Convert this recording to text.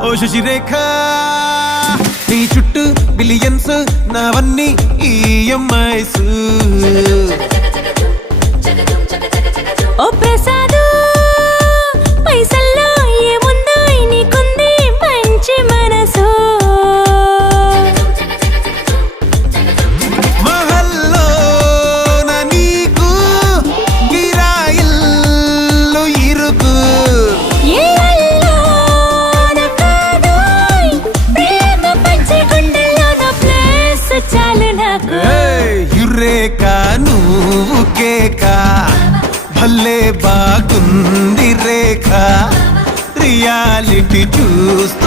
ఓ శశిరేఖ నీ చుట్టూ బిలియన్స్ నావన్నీ ఈఎంఐస్ ఓ ప్రసాదు పైసల్లో ఏముందో నీకుంది మంచి మనసు మహల్లో నా నీకు గిరాయిల్లు ఇరుకు ఏ అల్లోన కాదోయ్ ప్రేమ పంచే గుండెల్లో నా ప్లేస్ చాలు నాకు యురేక నువ్వు కేక భలే బాగుంది రేఖ రియాలిటీ చూస్తే